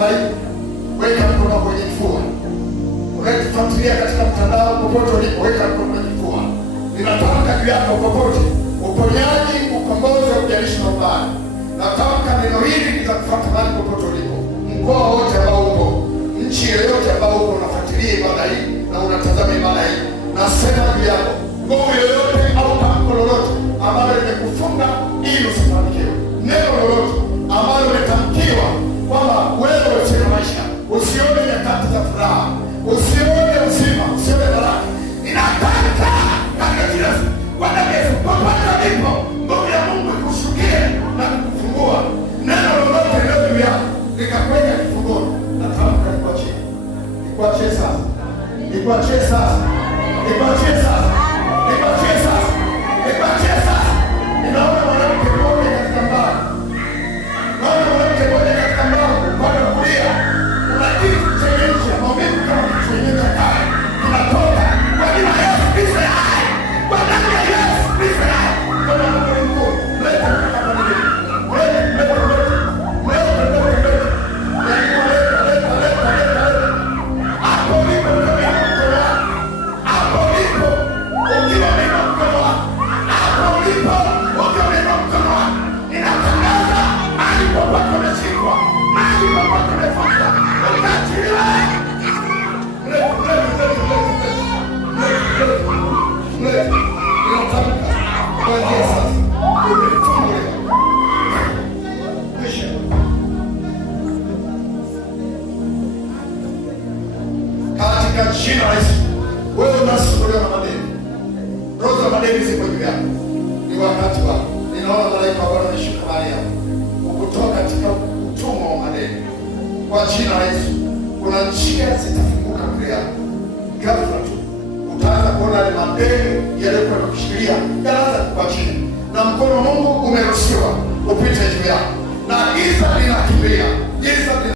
namna hii, weka mkono kwenye kifua. Unatufuatilia katika mtandao popote ulipo, weka mkono kwenye kifua. Ninatamka juu yako popote, uponyaji, ukombozi, ujalishi na ubaya. Natamka neno hili litakufuata mahali popote ulipo, mkoa wote ambao upo, nchi yoyote ambao upo unafuatilia ibada hii na unatazama ibada hii. Nasema juu yako, nguvu yoyote au tamko lolote ambalo limekufunga ili usifanikiwe, neno lolote ambalo umetamkiwa kwamba wewe usio maisha, usione nyakati za furaha, usione uzima, usione baraka, ninatamka katika jina kwa damu ya Yesu, popote ulipo, nguvu ya Mungu ikushukie na kukufungua. Neno lolote leo juu yako likakwenda kifungoni, natamka likuachie, likuachie sasa, likuachie sasa, likuachie sasa, likuachie sasa, likuachie sasa. Ninaona mwanamke mmoja katika mbao, naona mwanamke mmoja katika mbao, upande wa kulia kuna kitu chenye ncha, maumivu kama kitu chenye ncha kali kinatoka kwa jina la Yesu Kristo ya hai, kwa damu ya Yesu Kristo ya hai. Kwa Mungu ni mkuu, leta kama nini, hapo ulipo ukiwa mkono wako, hapo ulipo ukiwa mkono wako, hapo ulipo ukiwa mkono wako, ninatangaza mahali popote umeshikwa, mahali popote umefungwa, unaachiliwa. Katika jina la Yesu, wewe unasumbuliwa na madeni, roho za madeni ziko juu yako, ni wakati wako. Ninaona malaika wa Bwana ameshuka mahali hapa kukutoa katika utumwa wa madeni kwa jina la Yesu. Kuna njia zitafunguka mbele yako, ghafla tu utaanza kuona yale madeni yaliyokuwa yamekushikilia yanaanza kukuachia, na mkono wa Mungu umeruhusiwa upite juu yako, na giza linakimbia, giza